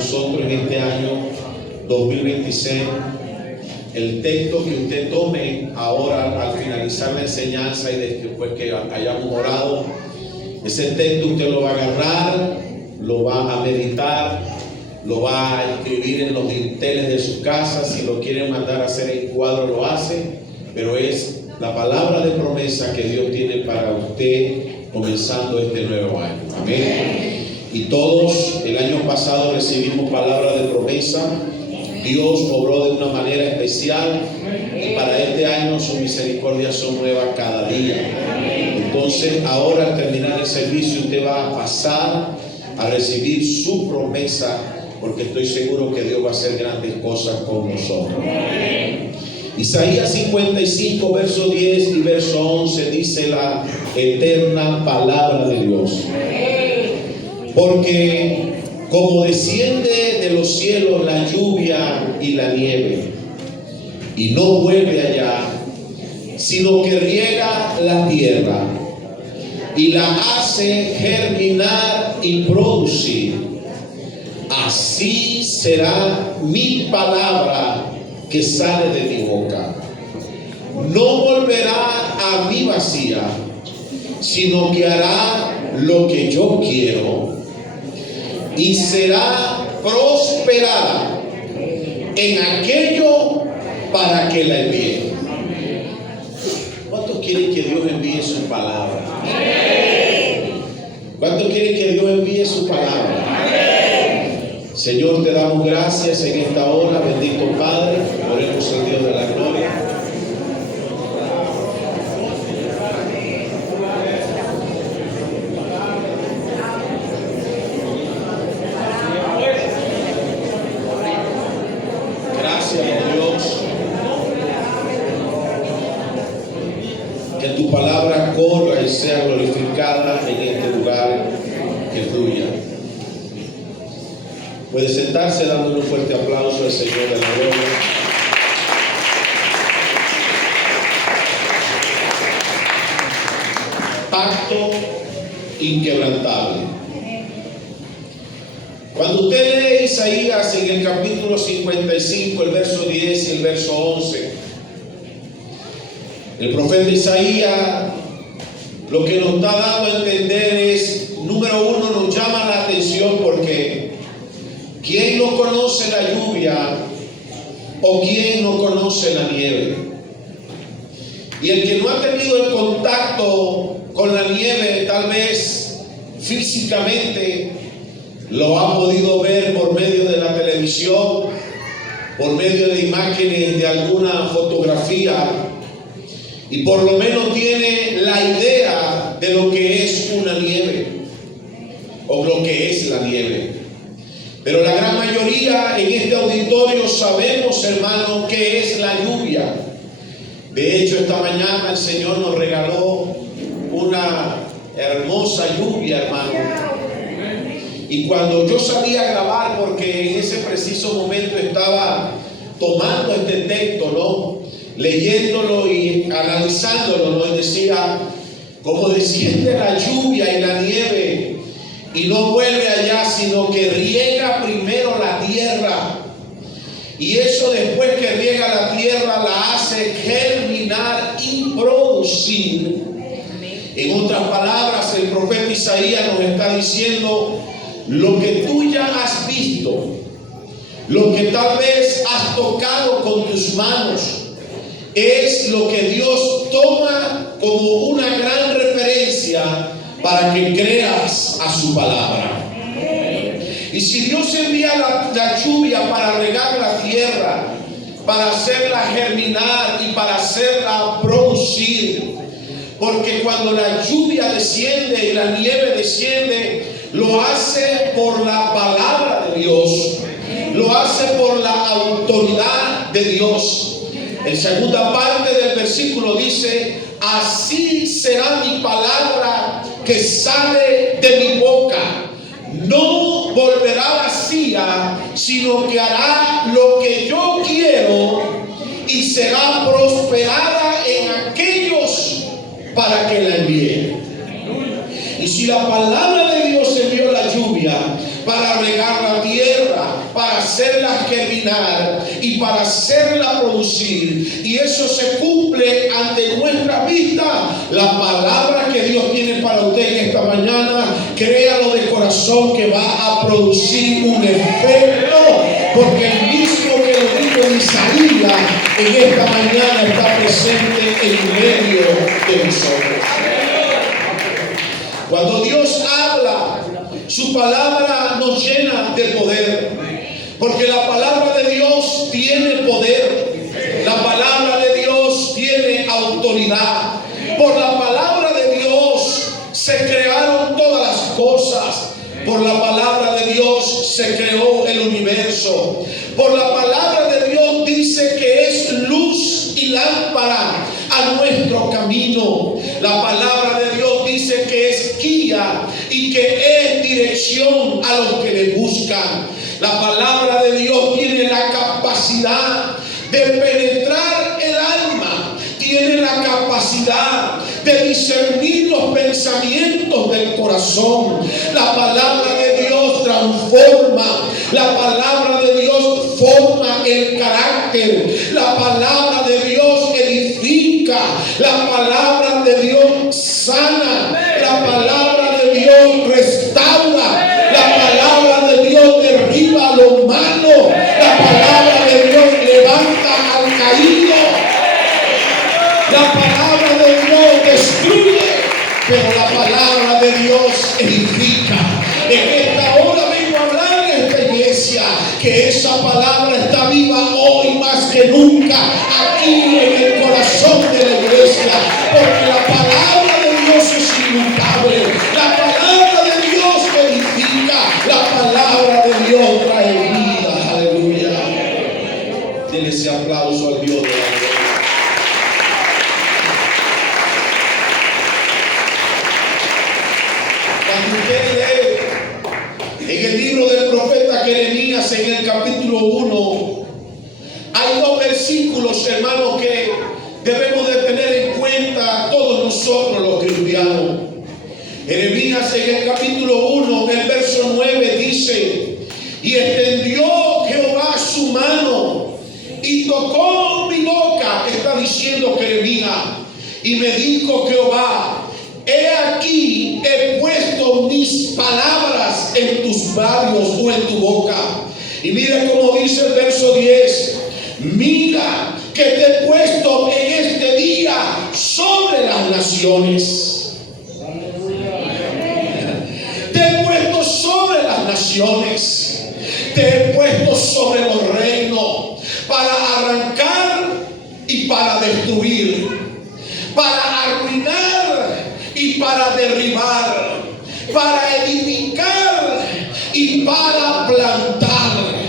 nosotros en este año 2026. El texto que usted tome ahora al finalizar la enseñanza y después que hayamos orado, ese texto usted lo va a agarrar, lo va a meditar, lo va a escribir en los dinteles de su casa. Si lo quiere mandar a hacer en cuadro, lo hace, pero es la palabra de promesa que Dios tiene para usted comenzando este nuevo año. Amén. Y todos el año pasado recibimos palabra de promesa. Dios obró de una manera especial y para este año sus misericordias son nuevas cada día. Entonces ahora al terminar el servicio usted va a pasar a recibir su promesa, porque estoy seguro que Dios va a hacer grandes cosas con nosotros. Isaías 55 verso 10 y verso 11 dice la eterna palabra de Dios: porque como desciende de los cielos la lluvia y la nieve, y no vuelve allá, sino que riega la tierra y la hace germinar y producir, así será mi palabra que sale de mi boca. No volverá a mí vacía, sino que hará lo que yo quiero y será prosperada en aquello para que la envíe. ¿Cuántos quieren que Dios envíe su palabra? ¿Cuántos quieren que Dios envíe su palabra? Señor, te damos gracias en esta hora, bendito Padre. Oremos al Dios de la gloria. Gracias, Dios, que tu palabra corra y sea glorificada en este lugar, que fluya. Puede sentarse dando un fuerte aplauso al Señor de la gloria. Pacto inquebrantable. Cuando usted lee Isaías en el capítulo 55, el verso 10 y el verso 11, el profeta Isaías lo que nos está dando a entender es, número uno, nos llama la atención porque ¿quién no conoce la lluvia o quién no conoce la nieve? Y el que no ha tenido el contacto con la nieve, tal vez físicamente, lo ha podido ver por medio de la televisión, por medio de imágenes de alguna fotografía, y por lo menos tiene la idea de lo que es una nieve o lo que es la nieve. Pero la gran mayoría en este auditorio sabemos, hermano, qué es la lluvia. De hecho, esta mañana el Señor nos regaló una hermosa lluvia, hermano. Y cuando yo salí a grabar, porque en ese preciso momento estaba tomando este texto, ¿no?, leyéndolo y analizándolo, ¿no?, y decía, como desciende la lluvia y la nieve y no vuelve allá, sino que riega primero la tierra, y eso después que riega la tierra la hace germinar y producir. En otras palabras, el profeta Isaías nos está diciendo: lo que tú ya has visto, lo que tal vez has tocado con tus manos, es lo que Dios toma como una gran referencia para que creas a su palabra. Y si Dios envía la lluvia para regar la tierra, para hacerla germinar y para hacerla producir, porque cuando la lluvia desciende y la nieve desciende, lo hace por la palabra de Dios, lo hace por la autoridad de Dios. En segunda parte del versículo dice: así será mi palabra que sale de mi boca, no volverá vacía, sino que hará lo que yo quiero y será prosperada en aquellos para que la envíe. Y si la palabra de Dios envió la lluvia para regar la tierra, para hacerla germinar y para hacerla producir. Y eso se cumple ante nuestra vista. La palabra que Dios tiene para usted en esta mañana, créalo de corazón que va a producir un efecto, porque el mismo que lo dijo en Isaías en esta mañana está presente en medio de nosotros. Cuando Dios habla, su palabra nos llena de poder, porque la palabra de Dios tiene poder, la palabra de Dios tiene autoridad. Por la palabra de Dios se crearon todas las cosas. Por la palabra de Dios se creó el universo. Por la palabra de Dios dice que es luz y lámpara a nuestro camino. La palabra de Dios dice que es guía y que es dirección a los que le buscan. La palabra de Dios tiene la capacidad de penetrar el alma, tiene la capacidad de discernir los pensamientos del corazón. La palabra de Dios transforma, la palabra de Dios forma el carácter, la palabra de Dios edifica, la palabra de Dios sana, la palabra de Dios restaura, la palabra de Dios derriba lo malo, la palabra de Dios levanta al caído, la palabra de Dios destruye, pero la palabra de Dios edifica. En esta hora vengo a hablar en esta iglesia que esa palabra está viva hoy más que nunca aquí en el corazón de la iglesia, porque la palabra de Dios es inmutable, la palabra de Dios edifica, la palabra de Dios trae vida. Aleluya. Denle ese aplauso al Dios de la gloria. Usted lee en el libro del profeta Jeremías, en el capítulo 1, hay dos versículos, hermanos, que debemos de tener en cuenta todos nosotros los cristianos. Jeremías, en el capítulo 1, el verso 9 dice: y extendió Jehová su mano y tocó mi boca, está diciendo Jeremías, y me dijo Jehová: he aquí, he puesto mis palabras en tus labios o en tu boca. Y mira cómo dice el verso 10: mira que te he puesto en este día sobre las naciones. Te he puesto sobre las naciones. Te he puesto sobre los reinos para arrancar y para destruir, para arruinar y para derribar, para edificar y para plantar.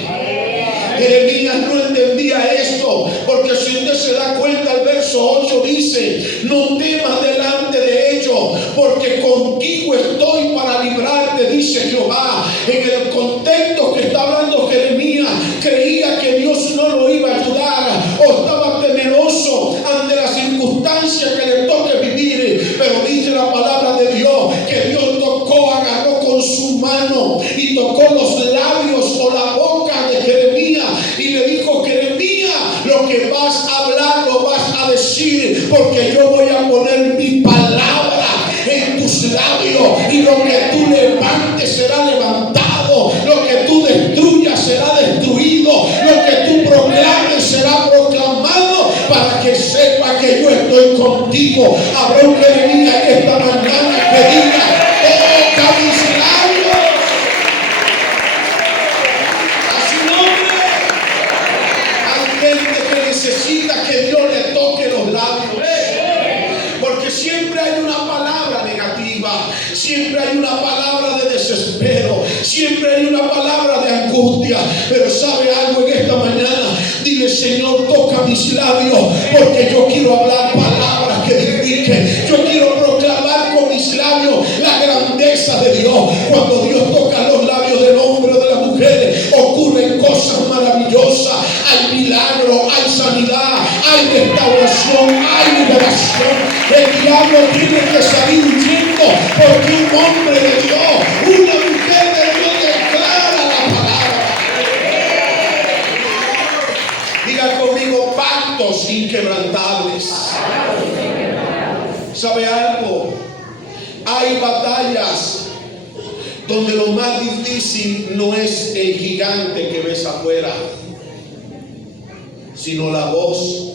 Jeremías no entendía esto, porque si usted se da cuenta, el verso 8 dice: no temas delante de ellos, porque contigo estoy para librarte, dice Jehová. En el contexto que está hablando Jeremías, creía que Dios no lo iba a ayudar, o estaba temeroso ante las circunstancias que le toque vivir. Pero dice la palabra de Dios que Dios tocó, agarró con su mano y tocó los labios o la boca de Jeremías y le dijo: Jeremías, lo que vas a hablar lo vas a decir, porque yo voy a poner mi palabra en tus labios, y lo que tú levantes será levantado, lo que tú destruyas será destruido, lo que tú proclames será proclamado, para que sepa que yo estoy contigo. Habrá un Jeremías esta mañana que diga: toca mis labios. A su nombre. Hay gente que necesita que Dios le toque los labios, porque siempre hay una palabra negativa, siempre hay una palabra de desespero, siempre hay una palabra de angustia. Pero ¿sabe algo en esta mañana? Dile: Señor, toca mis labios, porque yo quiero hablar palabras que edifiquen. Yo quiero proclamar con mis labios la grandeza de Dios. Cuando Dios toca los labios del hombre o de la mujer, ocurren cosas maravillosas. Hay milagro, hay sanidad, hay restauración, hay liberación. El diablo tiene que salir huyendo, porque un hombre de Dios, una mujer de Dios declara la palabra. pactos inquebrantables. ¿Sabe algo? Hay batallas donde lo más difícil no es el gigante que ves afuera, sino la voz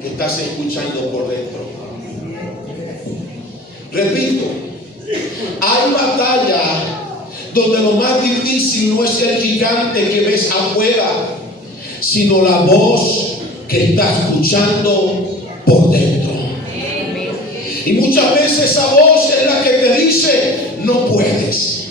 que estás escuchando por dentro. Repito, hay batallas donde lo más difícil no es el gigante que ves afuera, sino la voz que estás escuchando por dentro. Y muchas veces esa voz es la que te dice: no puedes.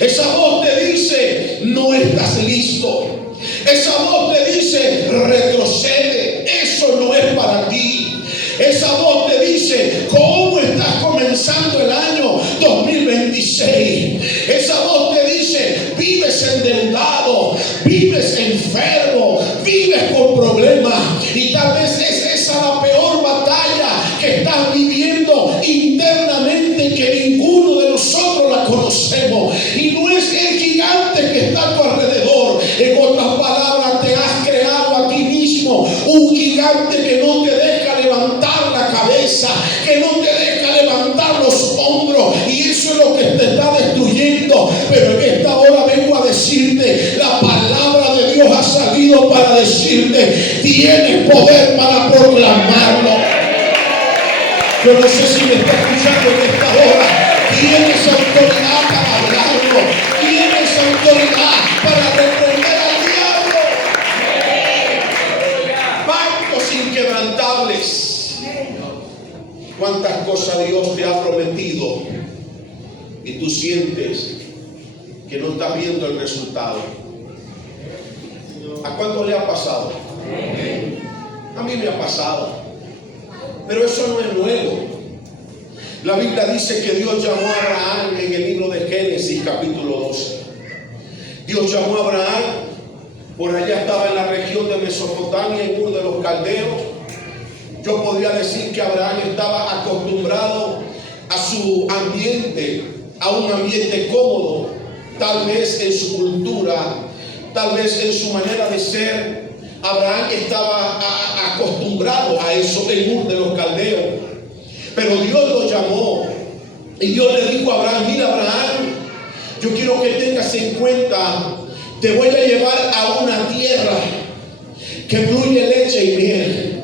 Esa voz te dice: no estás listo. Esa voz te dice: retrocede, eso no es para ti. Esa voz te dice: ¿cómo estás comenzando el año 2026? Esa voz te dice: vives endeudado, vives enfermo, vives con problemas. Y tal vez es esa la peor batalla que estás viviendo internamente, que ninguno de nosotros la conocemos. Y no es el gigante que está a tu alrededor. En otras palabras, te has creado a ti mismo un gigante que no te deja levantar la cabeza, que no te deja levantar los hombros, y eso es lo que te está destruyendo. Pero en esta hora vengo a decirte: la palabra de Dios ha salido para decirte: tienes poder para proclamarlo. Yo no sé si me está escuchando en esta hora. Tienes autoridad para hablarlo, tienes autoridad para reprender al diablo. Pactos inquebrantables. ¿Cuántas cosas Dios te ha prometido y tú sientes que no estás viendo el resultado? ¿A cuánto le ha pasado? A mí me ha pasado. Pero eso no es nuevo. La Biblia dice que Dios llamó a Abraham en el libro de Génesis capítulo 12. Dios llamó a Abraham. Por allá estaba en la región de Mesopotamia, en uno de los caldeos. Yo podría decir que Abraham estaba acostumbrado a su ambiente, a un ambiente cómodo, tal vez en su cultura, tal vez en su manera de ser. Abraham estaba acostumbrado a eso en Ur de los caldeos. Pero Dios lo llamó y Dios le dijo a Abraham: mira, Abraham, yo quiero que tengas en cuenta, te voy a llevar a una tierra que fluye leche y miel.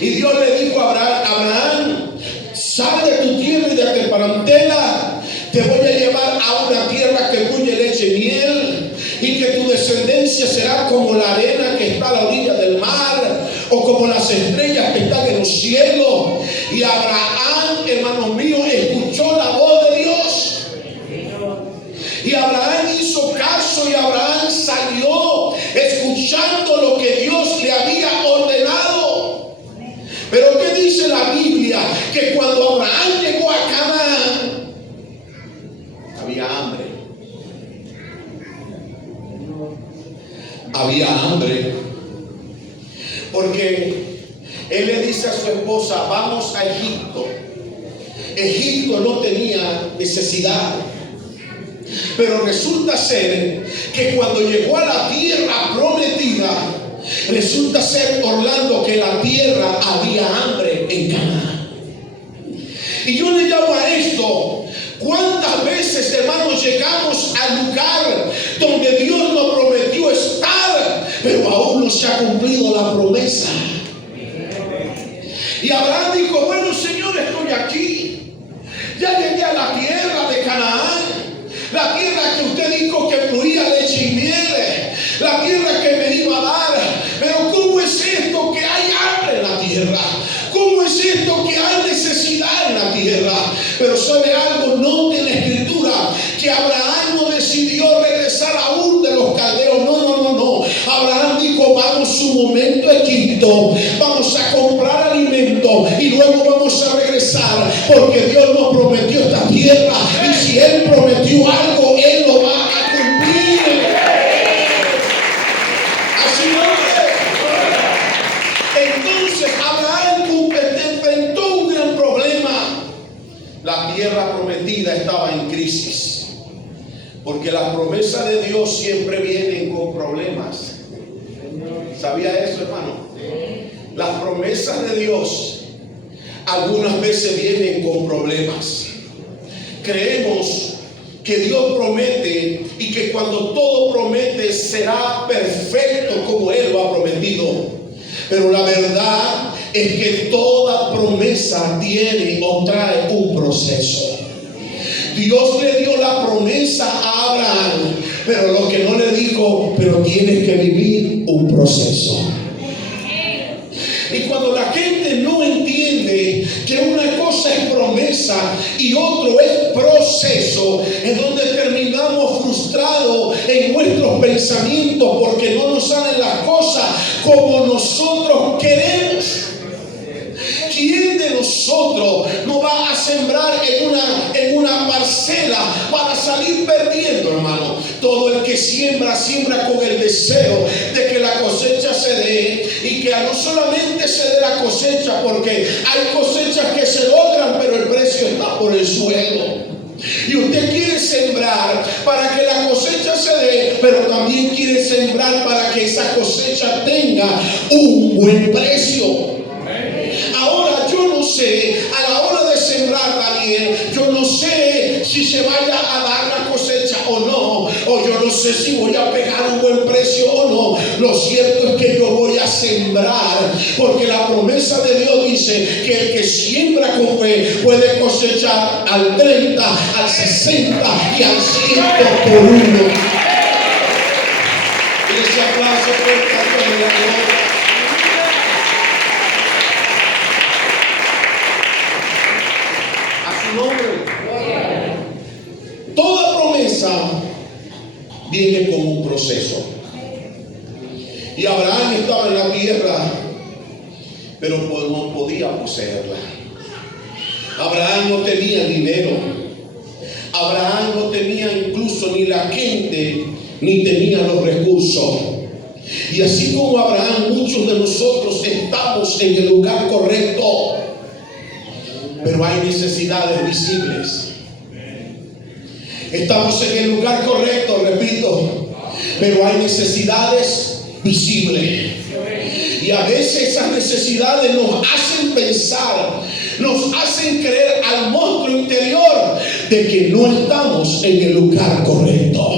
Y Dios le dijo a Abraham: Abraham, sal de tu tierra y de tu parentela, te voy a llevar a una tierra que fluye leche y miel, y que tu descendencia será como la arena que está a la orilla del mar, o como las estrellas que están en los cielos. Y Abraham, hermanos míos, escuchó la voz de Dios. Y Abraham hizo caso, y Abraham salió escuchando lo que Dios le había ordenado. Pero ¿qué dice la Biblia? Que cuando Abraham llegó a Canaán, había hambre. Había hambre. Porque él le dice a su esposa: vamos a Egipto. Egipto no tenía necesidad. Pero resulta ser que cuando llegó a la tierra prometida, resulta ser, Orlando, que la tierra había hambre en Canaán. Y yo le llamo a esto: ¿cuántas veces, hermanos, llegamos al lugar donde Dios nos prometió estar, pero aún no se ha cumplido la promesa? Y Abraham dijo: bueno, Señor, estoy aquí. Ya llegué a la tierra de Canaán, la tierra que usted dijo que fluía leche y miel, la tierra que me iba a dar. Pero ¿cómo es esto que hay hambre en la tierra? ¿Cómo es esto que hay necesidad en la tierra? Pero ¿sabe algo? Note en la escritura que Abraham no decidió regresar a Ur de los caldeos. No. Abraham dijo: vamos un momento a Egipto, vamos a comprar alimento y luego vamos a regresar, porque Dios nos prometió esta tierra, y si Él prometió algo, Él lo va a cumplir. Así es. Entonces Abraham enfrentó un gran problema. La tierra prometida estaba en crisis, porque las promesas de Dios siempre vienen con problemas. ¿Sabía eso, hermano? Las promesas de Dios algunas veces vienen con problemas. Creemos que Dios promete y que cuando todo promete será perfecto como Él lo ha prometido. Pero la verdad es que toda promesa tiene o trae un proceso. Dios le dio la promesa a Abraham, pero lo que no le dijo, pero tienes que vivir un proceso. Y cuando la gente no entiende que una cosa es promesa y otro es proceso, es donde terminamos frustrados en nuestros pensamientos porque no nos salen las cosas como nosotros queremos. ¿Quién de nosotros no va a sembrar en una parcela para salir perdiendo, hermano? Todo el que siembra, siembra con el deseo de que la cosecha se dé, y que no solamente se dé la cosecha, porque hay cosechas que se logran, pero el precio está por el suelo. Y usted quiere sembrar para que la cosecha se dé, pero también quiere sembrar para que esa cosecha tenga un buen precio. Ahora yo no sé, a la hora de sembrar, Daniel, yo no sé si se vaya a dar la cosecha o no, o yo no sé si voy a pegar un buen precio o no. Lo cierto es que yo voy a sembrar, porque la promesa de Dios dice que el que siembra con fe puede cosechar al 30, al 60 y al 100 por uno. Y ese aplauso fuerte a Dios. Toda promesa viene con un proceso. Y Abraham estaba en la tierra, pero no podía poseerla. Abraham no tenía dinero. Abraham no tenía incluso ni la gente, ni tenía los recursos. Y así como Abraham, muchos de nosotros estamos en el lugar correcto, pero hay necesidades visibles. Estamos en el lugar correcto, repito, pero hay necesidades visibles. Y a veces esas necesidades nos hacen pensar, nos hacen creer al monstruo interior de que no estamos en el lugar correcto.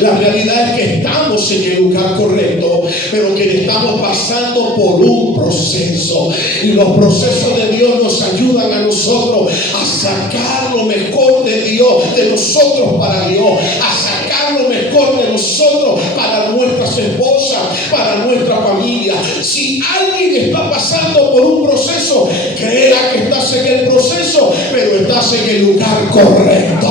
La realidad es que estamos en el lugar correcto, pero que estamos pasando por un proceso. Y los procesos de Dios nos ayudan a nosotros a sacar lo mejor de Dios, de nosotros para Dios, a sacar lo mejor de nosotros para nuestras esposas, para nuestra familia. Si alguien está pasando por un proceso, crea que estás en el proceso, pero estás en el lugar correcto.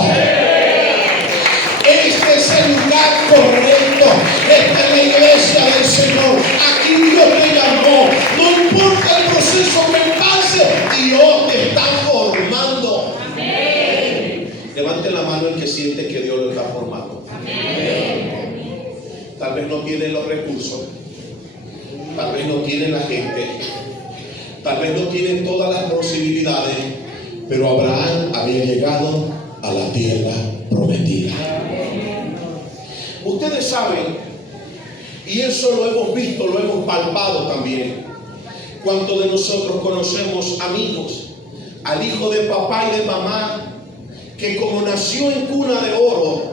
Este es el lugar correcto. Esta es la iglesia del Señor. Aquí Dios te llamó. No importa el proceso que pase, Dios te está formando. Amén. Levante la mano el que siente que Dios lo está formando. Amén. Tal vez no tiene los recursos, tal vez no tiene la gente, tal vez no tiene todas las posibilidades, pero Abraham había llegado a la tierra prometida. Ustedes saben, y eso lo hemos visto, lo hemos palpado también. ¿Cuántos de nosotros conocemos amigos, al hijo de papá y de mamá, que como nació en cuna de oro,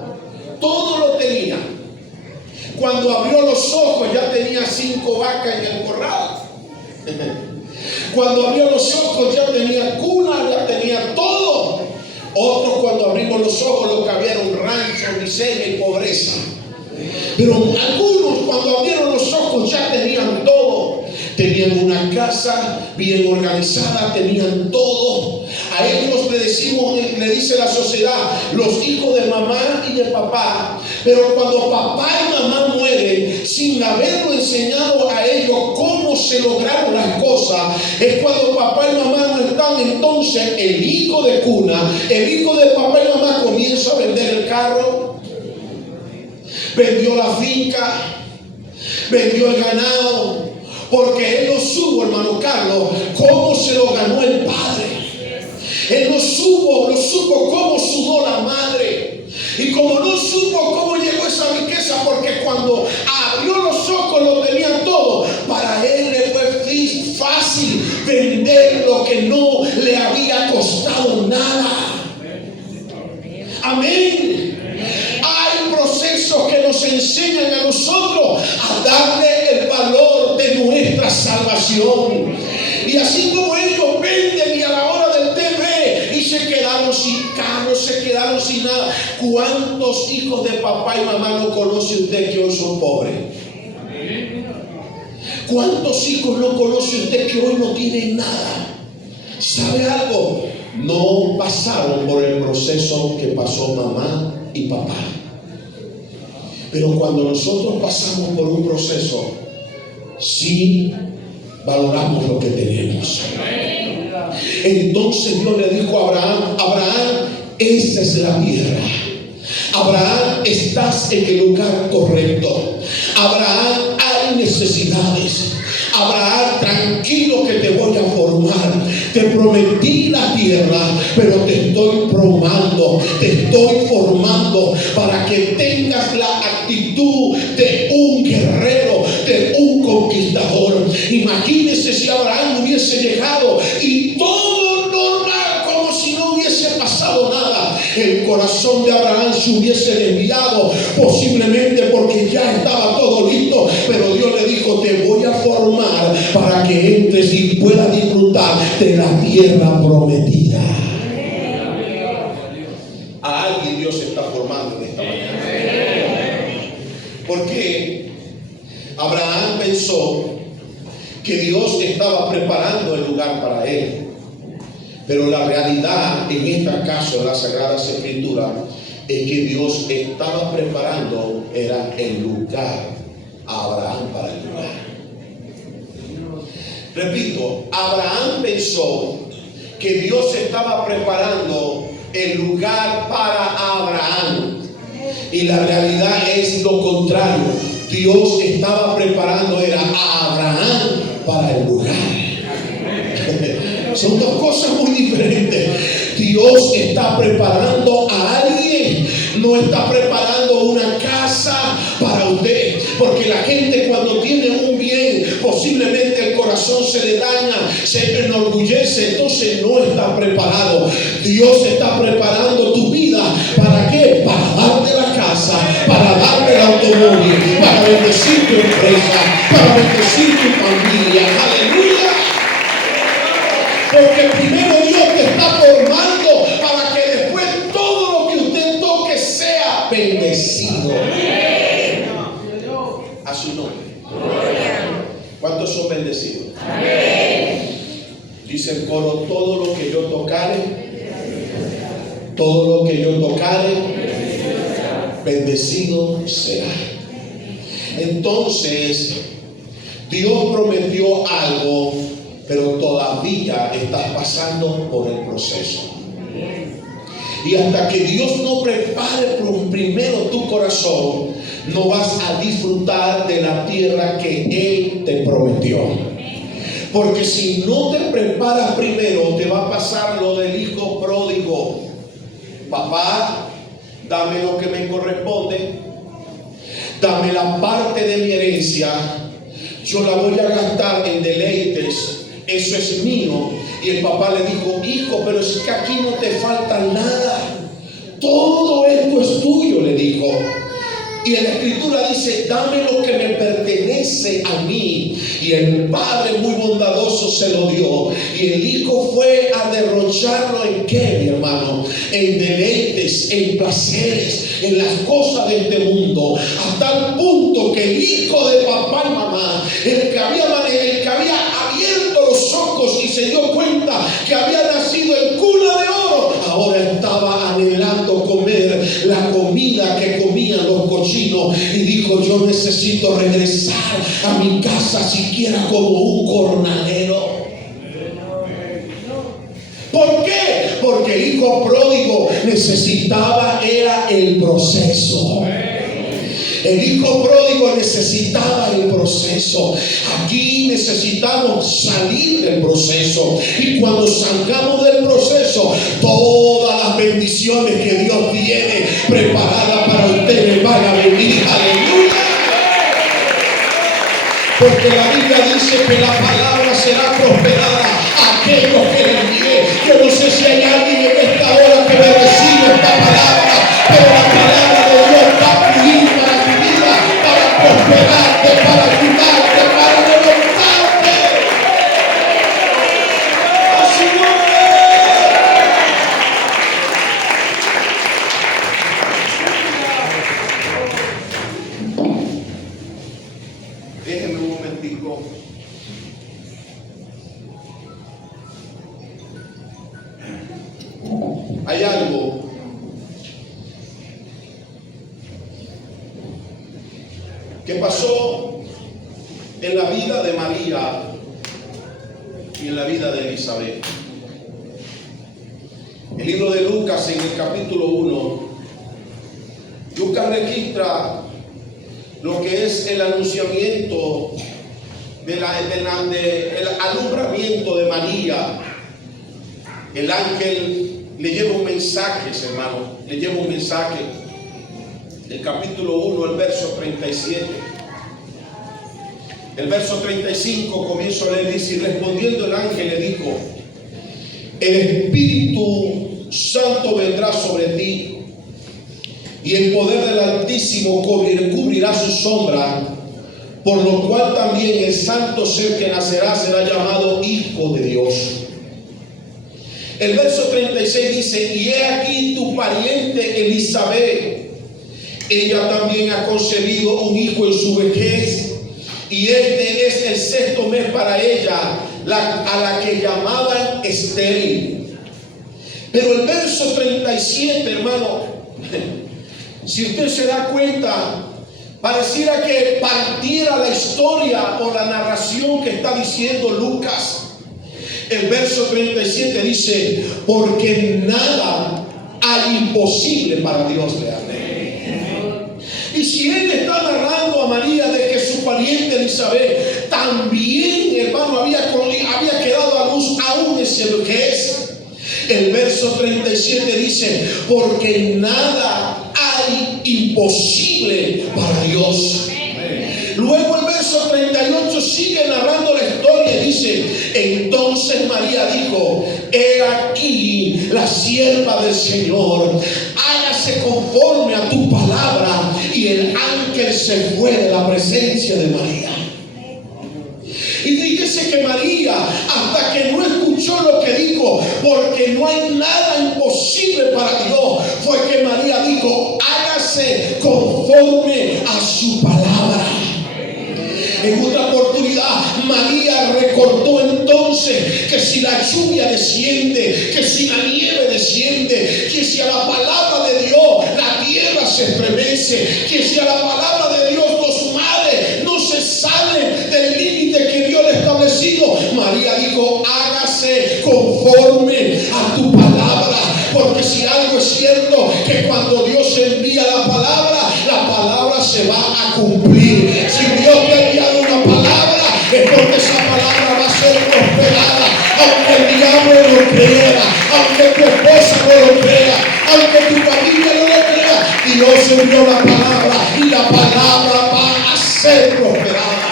todo lo tenía? Cuando abrió los ojos ya tenía 5 vacas en el corral. Cuando abrió los ojos ya tenía cuna, ya tenía todo. Otros cuando abrimos los ojos lo que había era un rancho, miseria y pobreza. Pero algunos cuando abrieron los ojos ya tenían todo. Tenían una casa bien organizada, tenían todo. A ellos le dice la sociedad, los hijos de mamá y de papá. Pero cuando papá y mamá mueren, sin haberlo enseñado a ellos cómo se lograron las cosas, es cuando papá y mamá no están. Entonces el hijo de cuna, el hijo de papá y mamá comienza a vender el carro, vendió la finca, vendió el ganado, porque él no supo, hermano Carlos, cómo se lo ganó el padre. Él no supo cómo sudó la madre. Y como no supo cómo llegó esa riqueza, porque cuando abrió los ojos lo tenía todo, para él le fue enseñan a nosotros a darle el valor de nuestra salvación. Y así como ellos venden y a la hora del TV y se quedaron sin carro, se quedaron sin nada. ¿Cuántos hijos de papá y mamá no conoce usted que hoy son pobres? ¿Cuántos hijos no conoce usted que hoy no tienen nada? ¿Sabe algo? No pasaron por el proceso que pasó mamá y papá. Pero cuando nosotros pasamos por un proceso, sí valoramos lo que tenemos. Entonces Dios le dijo a Abraham: Abraham, esta es la tierra. Abraham, estás en el lugar correcto. Abraham, hay necesidades. Abraham, tranquilo que te voy a formar. Te prometí la tierra, pero te estoy probando, te estoy formando para que tengas la actitud de un guerrero, de un conquistador. Imagínese si Abraham hubiese llegado y todo normal, como si no hubiese pasado nada. El corazón de Abraham se hubiese desviado, posiblemente porque ya estaba todo listo, pero Dios le dijo: te voy a formar para que entres y puedas disfrutar de la tierra prometida. A alguien Dios está formando en esta mañana. Porque Abraham pensó que Dios estaba preparando el lugar para él. Pero la realidad en este caso de las Sagradas Escrituras es que Dios estaba preparando era el lugar a Abraham para el lugar. Repito, Abraham pensó que Dios estaba preparando el lugar para Abraham. Y la realidad es lo contrario. Dios estaba preparando era a Abraham para el lugar. Son dos cosas muy diferentes. Dios está preparando a alguien, no está preparando una casa para usted. Porque la gente cuando tiene un bien, posiblemente el corazón se le daña, se enorgullece, entonces no está preparado. Dios está preparando tu vida. ¿Para qué? Para darte la casa, para darte el automóvil, para bendecir tu empresa, para bendecir tu familia. Aleluya. Porque primero Dios te está formando para que después todo lo que usted toque sea bendecido. A su nombre. ¿Cuántos son bendecidos? Dice el coro: todo lo que yo tocare, todo lo que yo tocare, bendecido será. Entonces, Dios prometió algo, pero todavía estás pasando por el proceso. Y hasta que Dios no prepare primero tu corazón, no vas a disfrutar de la tierra que Él te prometió. Porque si no te preparas primero, te va a pasar lo del hijo pródigo. Papá, dame lo que me corresponde, dame la parte de mi herencia, yo la voy a gastar en deleites, eso es mío. Y el papá le dijo: hijo, pero es que aquí no te falta nada, todo esto es tuyo, le dijo. Y en la escritura dice: dame lo que me pertenece a mí. Y el padre muy bondadoso se lo dio. Y el hijo fue a derrocharlo ¿en qué, mi hermano? En deleites, en placeres, en las cosas de este mundo. Hasta el punto que el hijo de papá y mamá, el que había abierto los ojos y se dio cuenta que había nacido en cuna de oro, ahora estaba anhelando comer la comida que comían los cochinos. Y dijo: yo necesito regresar a mi casa siquiera como un jornalero. ¿Por qué? Porque el hijo pródigo necesitaba era el proceso. El hijo pródigo necesitaba el proceso. Aquí necesitamos salir del proceso. Y cuando salgamos del proceso, todas las bendiciones que Dios tiene preparadas para ustedes van a venir. Aleluya. Porque la Biblia dice que la palabra será prosperada a aquellos que le envié. Yo no sé si hay alguien en esta hora que me recibe esta palabra, pero la palabra de Dios va a fluir para tu vida, para Déjenme un momentico. Hay algo que pasó en la vida de María y en la vida de Elizabeth. El libro de Lucas, en el capítulo 1, Lucas registra lo que es el anunciamiento del alumbramiento de María. El ángel le lleva un mensaje, hermano, le lleva un mensaje. El capítulo 1, el verso 37. El verso 35, comienzo a leer, dice: y respondiendo el ángel le dijo: el Espíritu Santo vendrá sobre ti, y el poder del Altísimo cubrirá su sombra, por lo cual también el santo ser que nacerá será llamado Hijo de Dios. El verso 36 dice: y he aquí tu pariente Elizabeth, ella también ha concebido un hijo en su vejez, y este es el sexto mes para ella, a la que llamaban estéril. Pero el verso 37, hermano, si usted se da cuenta, pareciera que partiera la historia o la narración que está diciendo Lucas. El verso 37 dice: porque nada hay imposible para Dios. Y si él está narrando a María de que su pariente Elizabeth también, hermano, había quedado a luz aún en su vejez, el verso 37 dice: porque nada hay imposible para Dios. Luego el verso 38 sigue narrando la historia y dice: entonces María dijo: he aquí la sierva del Señor, hágase conforme a tu palabra. Y el ángel se fue de la presencia de María. Y dice que María, hasta que no escuchó lo que dijo, porque no hay nada imposible para Dios, fue que María dijo: hágase conforme a su palabra. En otra oportunidad, María recordó entonces que si la lluvia desciende, que si la nieve desciende, que si a la palabra de Dios la tierra se estremece, que si a la palabra de Dios los mares no se salen del límite que Dios le ha establecido, María dijo: hágase conforme a tu palabra. Porque si algo es cierto, que cuando Dios envía la palabra se va a cumplir. Si Dios te ha enviado una palabra, es porque esa palabra va a ser prosperada. Aunque el diablo no lo crea, aunque tu esposa no lo crea, aunque tu familia no lo crea, Dios envió la palabra y la palabra va a ser prosperada.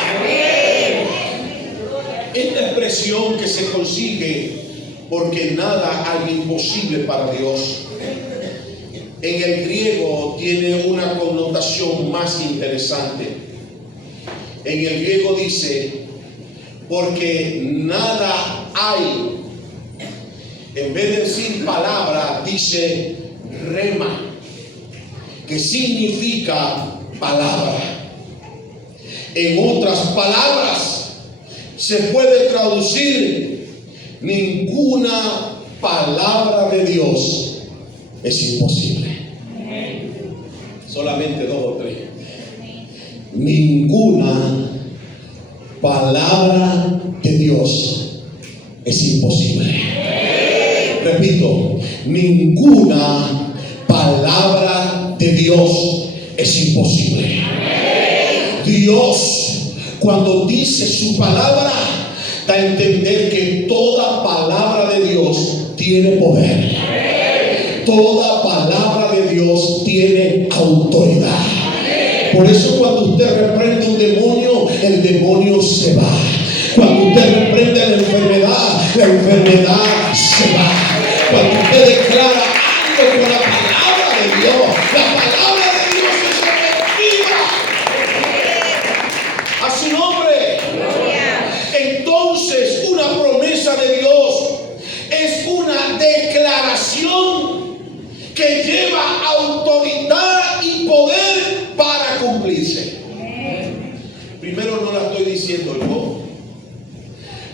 Esta expresión que se consigue: porque nada hay imposible para Dios, en el griego tiene una connotación más interesante. En el griego dice: porque nada hay. En vez de decir palabra, dice rema, que significa palabra. En otras palabras, se puede traducir: ninguna palabra de Dios es imposible. Solamente 2 o 3. Ninguna palabra de Dios es imposible. Repito: ninguna palabra de Dios es imposible. Dios, cuando dice su palabra, da a entender que toda palabra de Dios tiene poder. Toda palabra de Dios tiene autoridad. Por eso cuando usted reprende un demonio, el demonio se va. Cuando usted reprende la enfermedad se va. Cuando usted declara algo con la palabra de Dios, la palabra de Dios es efectiva. A su nombre. Entonces, una promesa de Dios es una declaración que lleva autoridad y poder para cumplirse. Primero no la diciendo yo.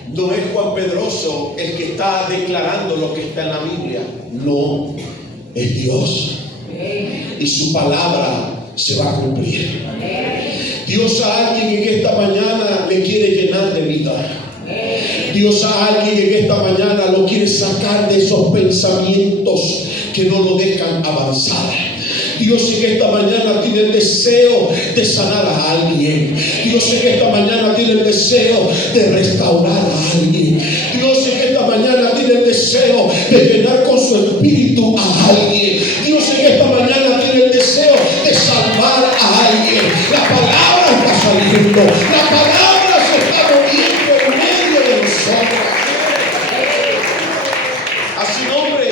No es Juan Pedroso el que está declarando lo que está en la Biblia. No, es Dios. Y su palabra se va a cumplir. Dios a alguien en esta mañana le quiere llenar de vida. Dios a alguien en esta mañana lo quiere sacar de esos pensamientos que no lo dejan avanzar. Dios en esta mañana tiene el deseo de sanar a alguien. Dios en esta mañana tiene el deseo de restaurar a alguien. Dios en esta mañana tiene el deseo de llenar con su espíritu a alguien. Dios en esta mañana tiene el deseo de salvar a alguien. La palabra está saliendo. La palabra se está moviendo en medio de nosotros. A su nombre.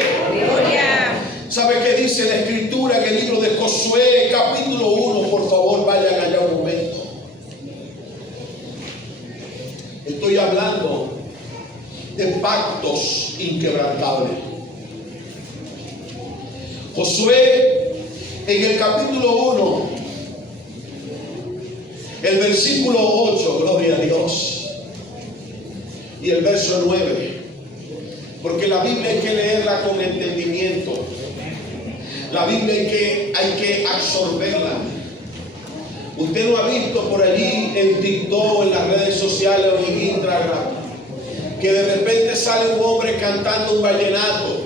¿Sabe qué dice la Escritura en el libro de Josué, capítulo 1? Por favor, vayan allá un momento. Estoy hablando de pactos inquebrantables. Josué, en el capítulo 1, el versículo 8, gloria a Dios, y el verso 9, porque la Biblia hay que leerla con entendimiento. La Biblia hay que absorberla. Usted no ha visto por allí en TikTok, en las redes sociales o en Instagram, que de repente sale un hombre cantando un vallenato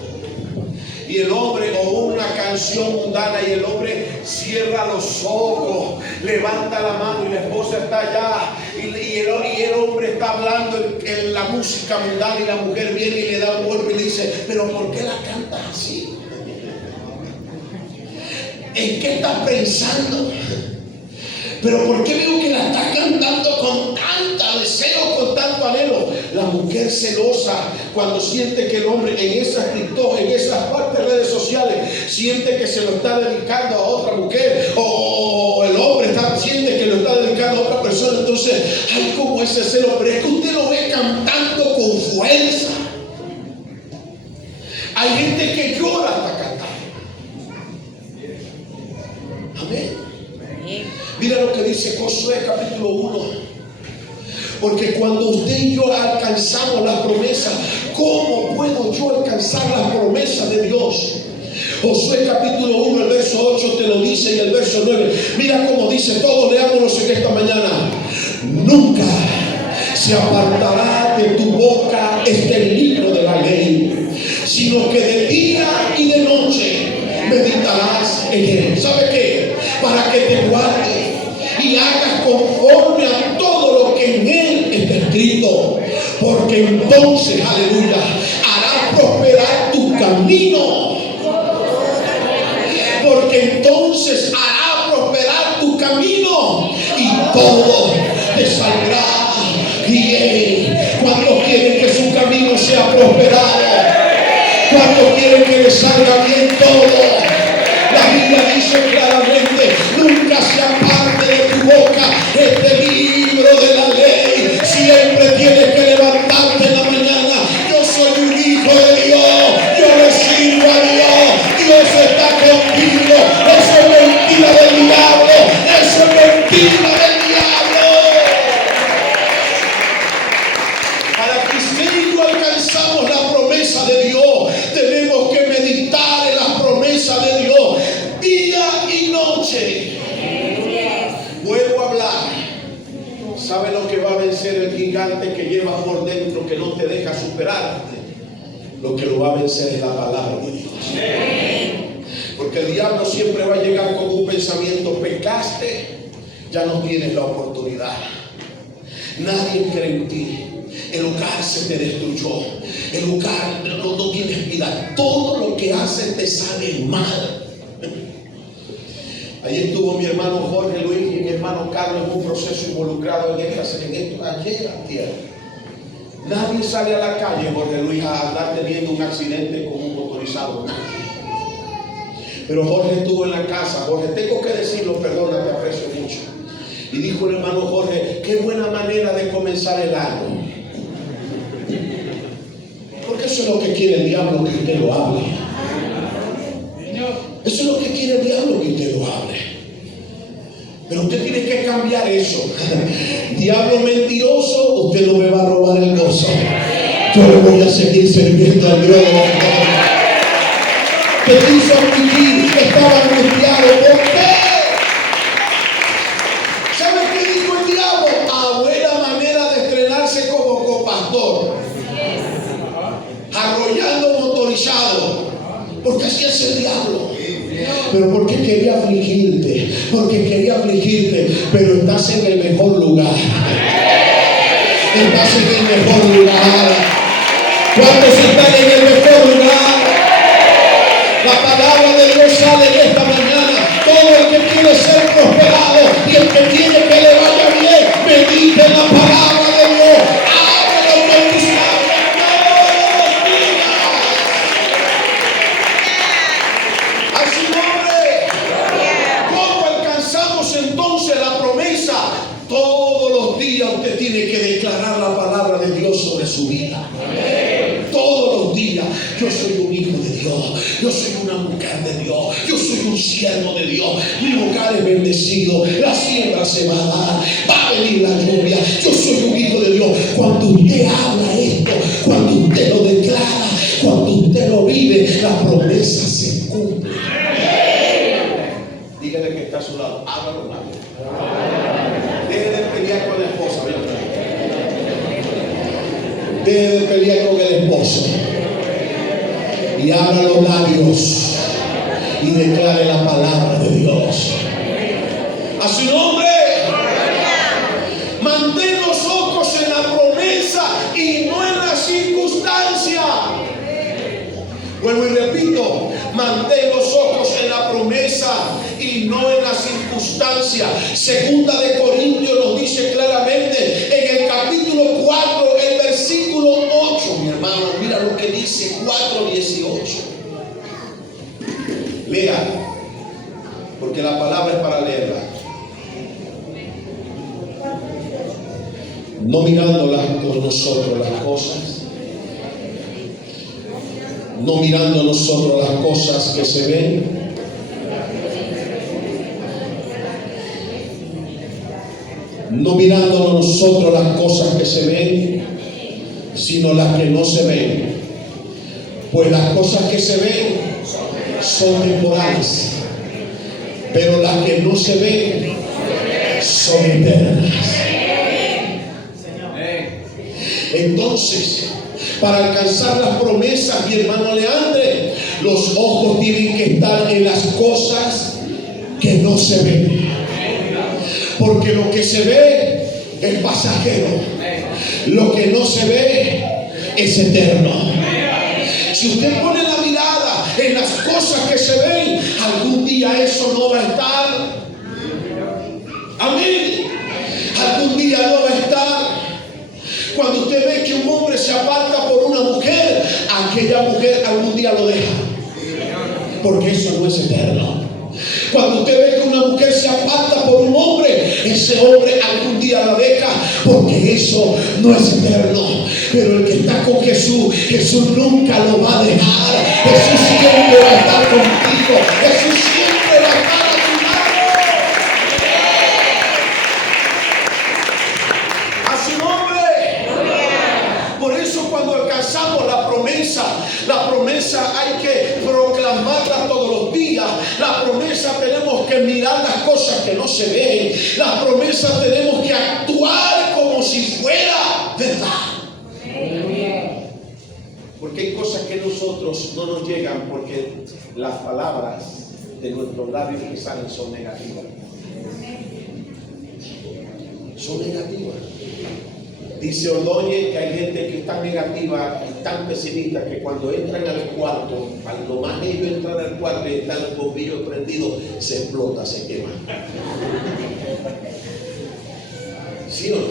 y el hombre, o una canción mundana, y el hombre cierra los ojos, levanta la mano y la esposa está allá y el hombre está hablando en la música mundana y la mujer viene y le da un golpe y le dice: pero ¿por qué la cantas así? ¿En qué estás pensando? Pero ¿por qué veo que la estás cantando con tanto deseo, con tanto anhelo? La mujer celosa, cuando siente que el hombre en esas TikTok, en esas partes de redes sociales, siente que se lo está dedicando a otra mujer, o el hombre siente que lo está dedicando a otra persona, entonces hay como ese celo. Pero es que usted lo ve cantando con fuerza. Hay gente que llora hasta cantar. Amén. Mira lo que dice Josué capítulo 1. Porque cuando usted y yo alcanzamos las promesas, ¿cómo puedo yo alcanzar las promesas de Dios? Josué capítulo 1, el verso 8 te lo dice, y el verso 9. Mira cómo dice, todos leámoslo en esta mañana. Nunca se apartará de tu boca este libro de la ley, sino que de día y de noche meditarás en él. ¿Sabe qué? Para que te guarde y hagas conforme a todo lo que en él está escrito, porque entonces, aleluya, hará prosperar tu camino. Porque entonces hará prosperar tu camino y todo te saldrá bien. ¿Cuántos quieren que su camino sea prosperado? ¿Cuántos quieren que les salga bien todo? La Biblia dice claramente: nunca se aparte de tu boca este libro de la ley. Siempre tienes que levantarte en la mañana. Yo soy un hijo de Dios, yo le sirvo a Dios, Dios está contigo. Eso es mentira del diablo, eso es mentira del diablo. Para que usted y yo alcanzamos la promesa de Dios, tenemos que meditar en las promesas de Dios día y noche. Vuelvo a hablar. ¿Sabe lo que va a vencer el gigante que llevas por dentro, que no te deja superarte? Lo que lo va a vencer es la palabra de Dios. Porque el diablo siempre va a llegar con un pensamiento: pecaste, ya no tienes la oportunidad. Nadie cree en ti. El hogar se te destruyó. El hogar no tienes vida. Todo lo que haces te sale mal. Ahí estuvo mi hermano Jorge Luis y mi hermano Carlos en un proceso involucrado en esto ayer a tierra. Nadie sale a la calle, Jorge Luis, a andar teniendo un accidente con un motorizado. Nadie. Pero Jorge estuvo en la casa. Jorge, tengo que decirlo, perdona, te aprecio mucho. Y dijo el hermano Jorge: qué buena manera de comenzar el año. Porque eso es lo que quiere el diablo, que usted lo hable. Eso es lo que quiere el diablo, que usted lo hable. Pero usted tiene que cambiar eso. Diablo mentiroso, usted no me va a robar el gozo. Yo le voy a seguir sirviendo al Dios de la gloria. Te quiso afligir, estaba angustiado. ¿Por qué? ¿Sabe qué dijo el diablo? A buena manera de estrenarse como copastor, arrollando motorizado, porque así es el diablo. Pero porque quería afligirte, pero estás en el mejor lugar. Estás en el mejor lugar. ¿Cuántos están en el mejor lugar? La palabra de Dios sale en esta mañana. Todo el que quiere ser prosperado y el que quiere que le vaya bien, medite en la palabra de Dios. Ábrelo con tus labios todos los días. A su nombre. ¿Cómo alcanzamos entonces la promesa? Todos los días usted tiene que declarar la palabra de Dios sobre su vida. Todos los días, yo soy un hijo de Dios, yo soy una mujer de Dios, yo soy un siervo de Dios, mi hogar es bendecido, la siembra se va a dar, va a venir la lluvia, yo soy un hijo de Dios. Cuando usted habla esto, cuando usted lo declara, cuando usted lo vive, la promesa se cumple. Dígale que está a su lado, háblalo mal. Deje de pelear con la esposa, deje de pelear con el esposo y abra los labios y declare la palabra de Dios. A su nombre. Mantén los ojos en la promesa y no en la circunstancia. Vuelvo y repito, mantén los ojos en la promesa y no en la circunstancia. Segunda de Corintios nos dice claramente en el capítulo 4, el versículo 8, mi hermano, mira lo que dice 4:18. Lea, porque la palabra es para leerla. No mirándolas con nosotros las cosas, no mirando nosotros las cosas que se ven, no mirando nosotros las cosas que se ven, sino las que no se ven. Pues las cosas que se ven son temporales, pero las que no se ven son eternas. Entonces, para alcanzar las promesas, mi hermano Leandre, los ojos tienen que estar en las cosas que no se ven. Porque lo que se ve es pasajero, lo que no se ve es eterno. Si usted pone la mirada en las cosas que se ven, algún día eso no va a estar. Amén. Algún día no va a estar. Cuando usted ve que un hombre se aparta por una mujer, aquella mujer algún día lo deja, porque eso no es eterno. Cuando usted ve que una mujer se aparta por un hombre, ese hombre algún día la deja, porque eso no es eterno. Pero el que está con Jesús, Jesús nunca lo va a dejar. Jesús siempre va a estar contigo. Jesús siempre va a estar a tu lado. A su nombre. Por eso cuando alcanzamos la promesa hay que proclamarla todos los días. La promesa tenemos que mirar las cosas que no se ven. La promesa tenemos que actuar como si fuera verdad. Porque hay cosas que nosotros no nos llegan porque las palabras de nuestros labios que salen son negativas. Son negativas. Dice Ordóñez que hay gente que es tan negativa y tan pesimista que cuando entran al cuarto, cuando más ellos entran al cuarto y están los bombillos prendidos, se explota, se quema. ¿Sí o no?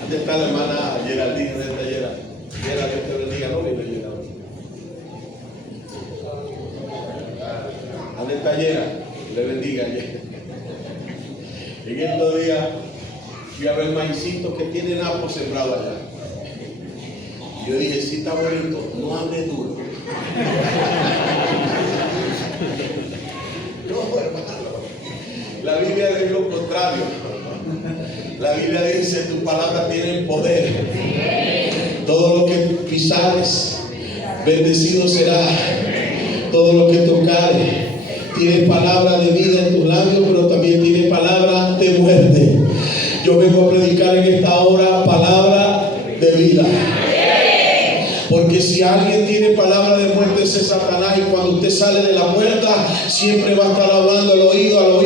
¿Dónde está la hermana Geraldine de Tallera? Dios te bendiga, no vive Geraldine. ¿Dónde está Tallera? Le bendiga ayer. En estos días fui a ver maicitos que tienen apio sembrado allá. Y yo dije, sí está bonito, no hable duro. hermano. La Biblia dice lo contrario. La Biblia dice: tu palabra tiene poder. Todo lo que pisares, bendecido será. Todo lo que tocares, tiene palabra de vida en tus labios, pero también tiene palabra de muerte. Yo vengo a predicar en esta hora palabra de vida. Porque si alguien tiene palabra de muerte, ese es Satanás. Y cuando usted sale de la puerta, siempre va a estar hablando al oído,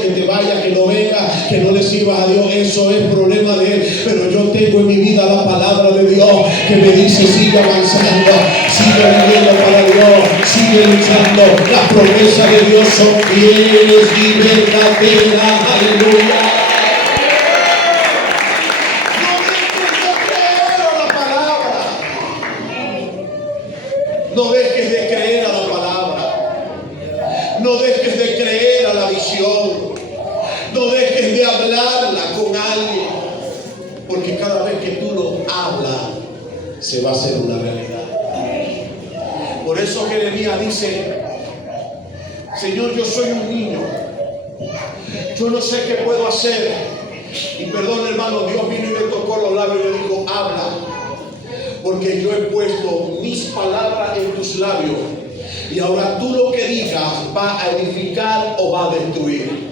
que te vaya, que no venga, que no le sirvas a Dios. Eso es problema de él. Pero yo tengo en mi vida la palabra de Dios que me dice: sigue avanzando, sigue viviendo para Dios, sigue luchando. Las promesas de Dios son fieles y verdaderas. Aleluya. No dejes de creer a la palabra. No dejes de creer a la visión. No dejes de hablarla con alguien. Porque cada vez que tú lo hablas, se va a hacer una realidad. Por eso Jeremías dice: Señor, yo soy un niño. Yo no sé qué puedo hacer. Y perdón, hermano, Dios vino y me tocó los labios y me dijo: habla. Porque yo he puesto mis palabras en tus labios. Y ahora tú lo que digas va a edificar o va a destruir.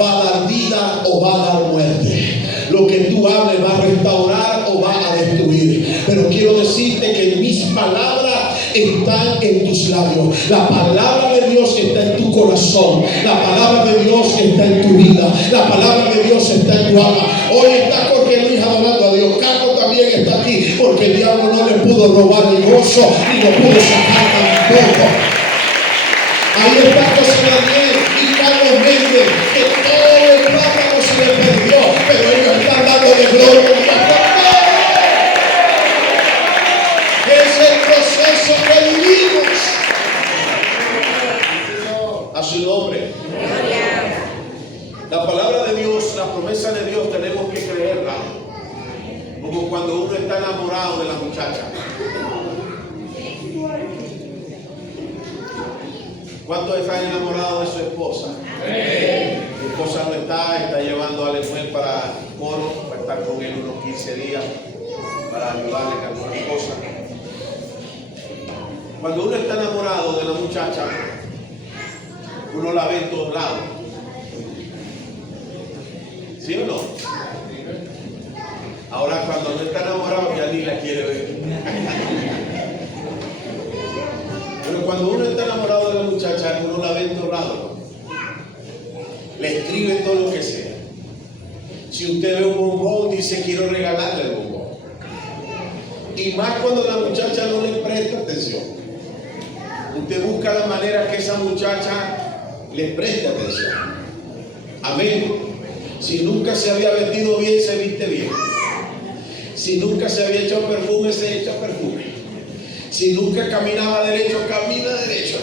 Va a dar vida o va a dar muerte. Lo que tú hables va a restaurar o va a destruir. Pero quiero decirte que mis palabras están en tus labios. La palabra de Dios está en tu corazón. La palabra de Dios está en tu vida. La palabra de Dios está en tu alma. Hoy está Jorge Luis adorando a Dios. Carlos también está aquí, porque el diablo no le pudo robar el gozo ni lo pudo sacar tampoco. Ahí está José Daniel y Carlos Méndez, que todo el plátano se le perdió, pero ellos están dando de gloria. Es el proceso que vivimos. A su nombre. La palabra de Dios, la promesa de Dios, tenemos que creerla. Como cuando uno está enamorado de la muchacha. ¿Cuántos están enamorados de su esposa? Su esposa no está llevando a Lemuel para coro, para estar con él unos 15 días, para ayudarle en algunas cosas. Cuando uno está enamorado de la muchacha, uno la ve en todos lados. ¿Sí o no? Ahora cuando no está enamorado ya ni la quiere ver. Pero cuando uno está enamorado de la muchacha, uno la ve en todos lados. Le escribe todo lo que sea. Si usted ve un bombón, dice: quiero regalarle el bombón. Y más cuando la muchacha no le presta atención. Usted busca la manera que esa muchacha le preste atención. Amén. Si nunca se había vestido bien, se viste bien. Si nunca se había echado perfume, se echa perfume. Si nunca caminaba derecho, camina derecho.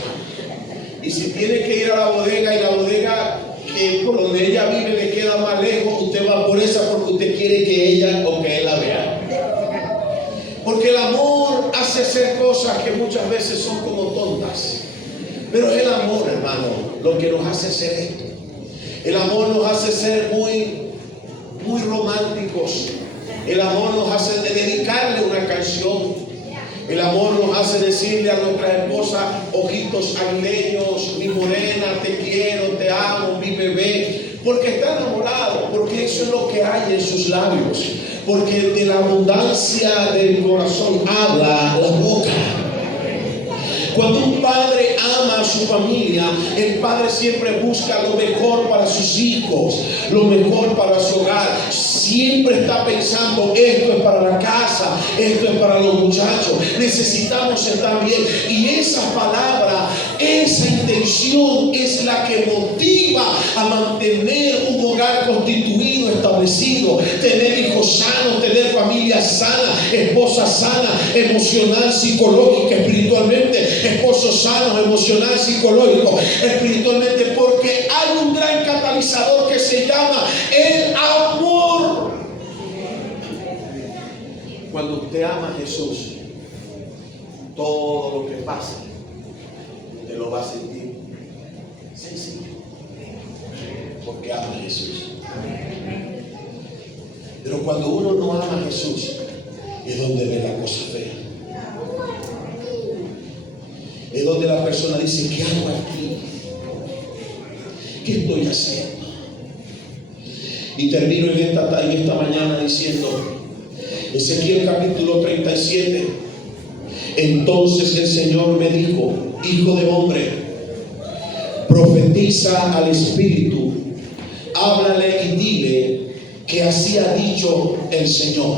Y si tiene que ir a la bodega y la bodega que por donde ella vive le queda más lejos, usted va por esa porque usted quiere que ella o que él la vea. Porque el amor hace hacer cosas que muchas veces son como tontas. Pero es el amor, hermano, lo que nos hace ser esto. El amor nos hace ser muy románticos. El amor nos hace dedicarle una canción. El amor nos hace decirle a nuestra esposa: ojitos aguileños, mi morena, te quiero, te amo, mi bebé. Porque está enamorado, porque eso es lo que hay en sus labios. Porque de la abundancia del corazón habla la boca. Cuando un padre ama a su familia, el padre siempre busca lo mejor para sus hijos, lo mejor para su hogar. Siempre está pensando: esto es para la casa, esto es para los muchachos, necesitamos estar bien. Y esa palabra, esa intención es la que motiva a mantener un hogar constituido, establecido, tener hijos sanos, tener familia sana, esposa sana, emocional, psicológica, espiritualmente, esposos sanos, emocional, psicológico, espiritualmente, porque hay un gran catalizador que se llama el amor. Cuando usted ama a Jesús, todo lo que pasa, usted lo va a sentir sencillo. porque ama a Jesús. Pero cuando uno no ama a Jesús, es donde ve la cosa fea. Es donde la persona dice: ¿qué hago aquí? ¿Qué estoy haciendo? Y termino en esta mañana diciendo, Ezequiel capítulo 37. Entonces el Señor me dijo: hijo de hombre, profetiza al Espíritu, háblale y dile que así ha dicho el Señor.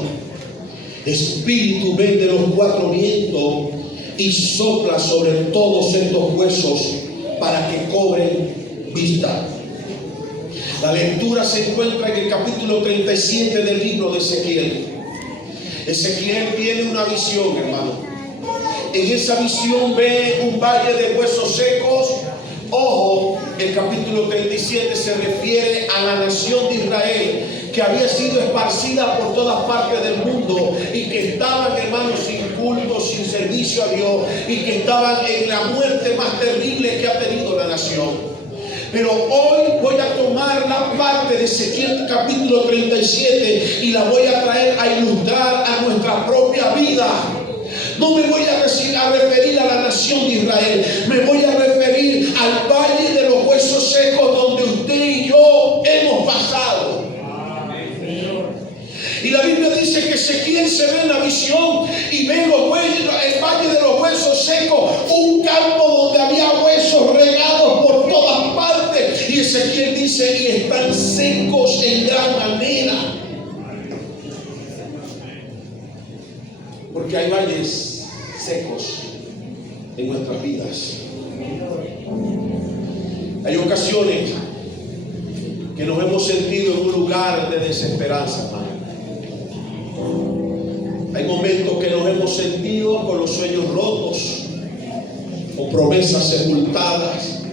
Espíritu, ven de los cuatro vientos y sopla sobre todos estos huesos para que cobren vista. La lectura se encuentra en el capítulo 37 del libro de Ezequiel. Ezequiel tiene una visión, hermano. En esa visión ve un valle de huesos secos. Ojo, el capítulo 37 se refiere a la nación de Israel, que había sido esparcida por todas partes del mundo y que estaban, hermanos, sin culto, sin servicio a Dios, y que estaban en la muerte más terrible que ha tenido la nación. Pero hoy voy a tomar la parte de Ezequiel capítulo 37 y la voy a traer a ilustrar a nuestra propia vida. No me voy a referir a la nación de Israel, me voy a referir al valle de los huesos secos donde usted y yo hemos pasado. Y la Biblia dice que Ezequiel se ve en la visión y ve el valle de los huesos secos, un campo donde había huesos regados por todas partes. Y Ezequiel dice: y están secos en gran manera. Porque hay valles secos en nuestras vidas. Hay ocasiones que nos hemos sentido en un lugar de desesperanza, hermano. Hay momentos que nos hemos sentido con los sueños rotos, con promesas sepultadas,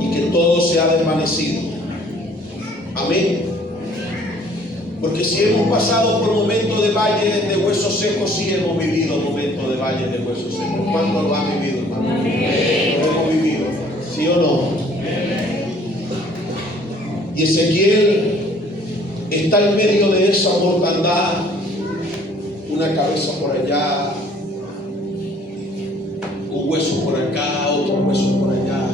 y que todo se ha desvanecido. Amén. Porque si hemos pasado por momentos de valle de huesos secos, sí hemos vivido momentos de valle de huesos secos. ¿Cuántos lo han vivido, hermano? Lo hemos vivido, ¿sí o no? Y Ezequiel está en medio de esa mortandad, una cabeza por allá, un hueso por acá, otro hueso por allá.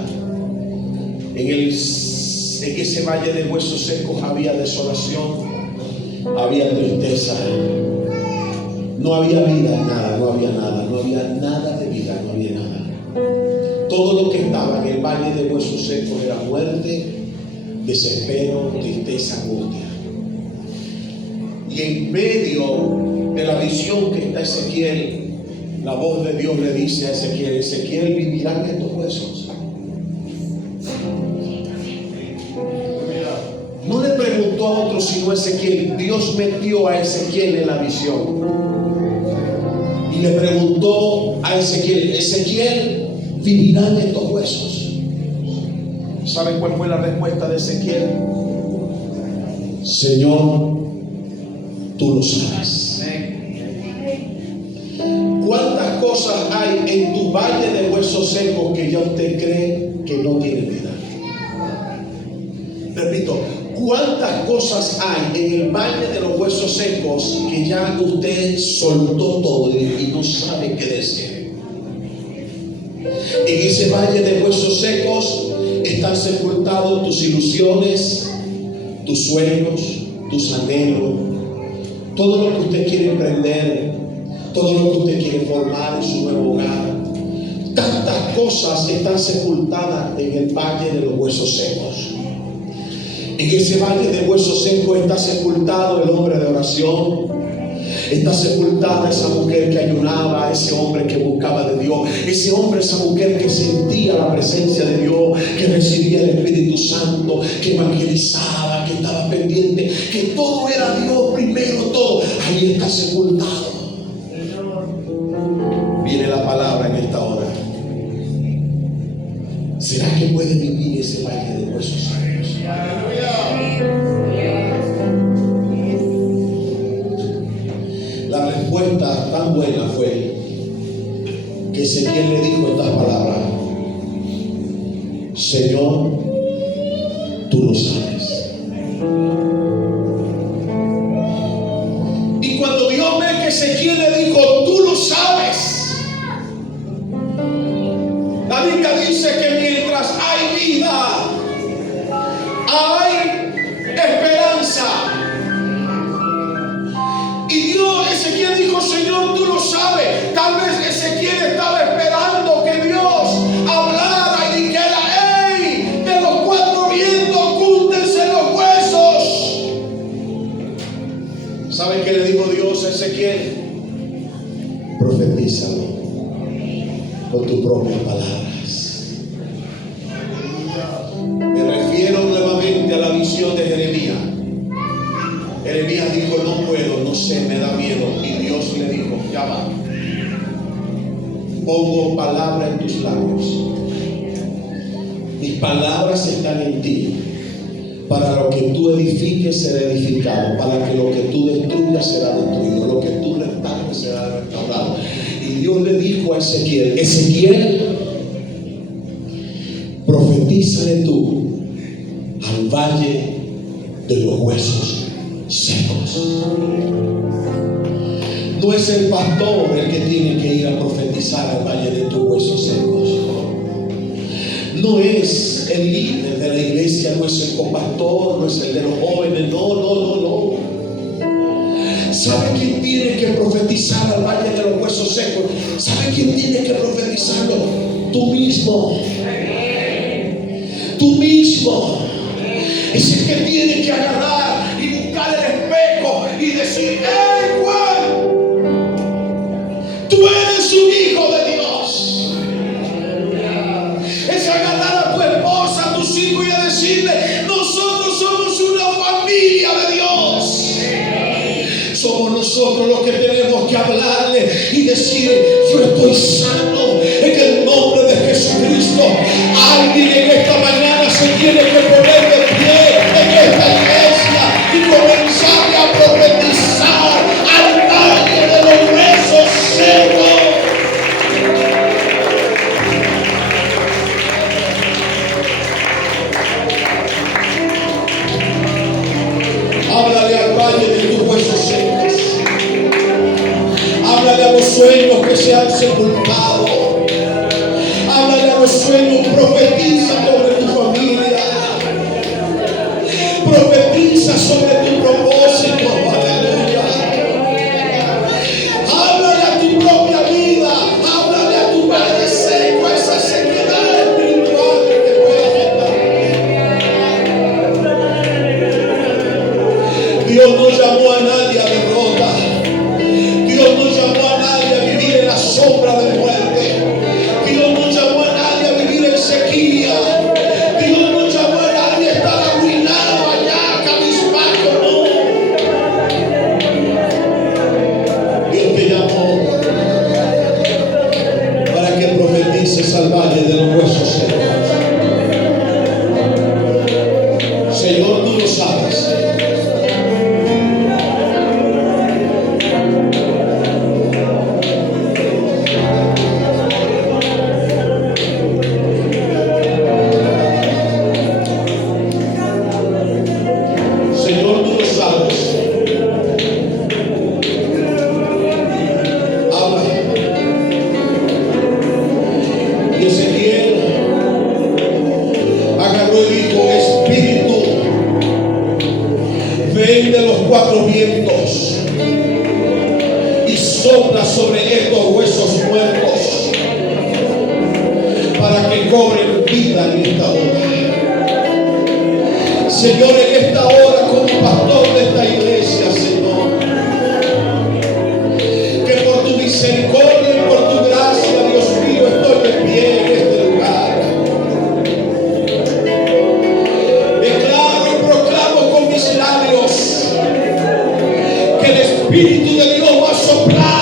En ese valle de huesos secos había desolación, había tristeza, no había vida, nada, no había nada de vida, no había nada. Todo lo que estaba en el valle de huesos secos era muerte, desespero, tristeza, angustia. Y en medio de la visión que está Ezequiel, la voz de Dios le dice a Ezequiel: Ezequiel, ¿vivirán estos huesos? No le preguntó a otro sino a Ezequiel. Dios metió a Ezequiel en la visión y le preguntó a Ezequiel: Ezequiel, ¿vivirán estos huesos? ¿Saben cuál fue la respuesta de Ezequiel? Señor, tú lo sabes. ¿Cuántas cosas hay en tu valle de huesos secos que ya usted cree que no tiene vida? Repito, ¿cuántas cosas hay en el valle de los huesos secos que ya usted soltó todo y no sabe qué decir? En ese valle de huesos secos están sepultados tus ilusiones, tus sueños, tus anhelos, todo lo que usted quiere emprender, todo lo que usted quiere formar en su nuevo hogar. Tantas cosas están sepultadas en el valle de los huesos secos. En ese valle de huesos secos está sepultado el hombre de oración. Está sepultada esa mujer que ayunaba, ese hombre que buscaba de Dios, ese hombre, esa mujer que sentía la presencia de Dios, que recibía el Espíritu Santo, que evangelizaba, que estaba pendiente, que todo era Dios primero, todo. Ahí está sepultado. Viene la palabra en esta hora. ¿Será que puede vivir ese valle de huesos secos? La respuesta tan buena fue que Ezequiel le dijo estas palabras: Señor, tú tú lo sabes. Y cuando Dios ve que Ezequiel le dijo, tú lo sabes, la Biblia dice que mientras hay vida, hay esperanza. Y Dios, Ezequiel dijo, Señor, tú lo sabes. Tal vez Ezequiel estaba esperando que Dios hablara y dijera, ¡hey! De los cuatro vientos, ocúltense los huesos. ¿Sabe qué le dijo Dios a Ezequiel? Profetízalo con tus propias palabras. Me refiero nuevamente a la visión de Jeremías. Jeremías dijo, no puedo, no sé, me da miedo. Y Dios le dijo, ya va. Pongo palabra en tus labios. Mis palabras están en ti. Para lo que tú edifiques será edificado. Para que lo que tú destruyas será destruido. Lo que tú restaures será restaurado. Y Dios le dijo a Ezequiel, Ezequiel, profetízale tú al valle de los huesos secos. No es el pastor el que tiene que ir a profetizar al valle de tus huesos secos. No es el líder de la iglesia, no es el compastor, no es el de los jóvenes, no. ¿Sabe quién tiene que profetizar al valle de los huesos secos? ¿Sabe quién tiene que profetizarlo? Tú mismo. Tú mismo. Es el que tiene que agarrar y buscar el espejo y decir, ¡hey, Juan! Tú eres un hijo de Dios. Es agarrar a tu esposa, a tus hijos y a decirle, nosotros somos una familia de Dios. Somos nosotros los que tenemos que hablarle y decir, yo estoy sano en el nombre de Jesucristo. Alguien en esta mañana se tiene que poner de pie en esta iglesia y comenzar a profetizar al valle de los huesos secos. Háblale al valle de tus huesos secos. Háblale a los sueños que se han sepultado. Háblale a los sueños, profetiza sobre tu familia. Profetiza sobre tu propósito. Aleluya. Háblale a tu propia vida. Háblale a tu valle seco, a esa sequedad espiritual que te puede afectar. Dios no llamó a nadie a derrota. Dios no llamó a nadie a vivir en la sombra de muerte. Dios no llamó a nadie a vivir en sequía. Dios no llamó a nadie a estar arruinado allá, cabizbajo, no. Dios te llamó para que profetices al valle de los huesos secos. Señor, tú lo sabes. Cuatro vientos y sopla sobre estos huesos muertos para que cobren vida en esta hora. Señor, en esta hora como pastor de esta iglesia, Señor, que por tu misericordia y por tu gracia, Dios mío, estoy de pie en este lugar. Declaro y proclamo con mis labios que el Espíritu de Dios va a soplar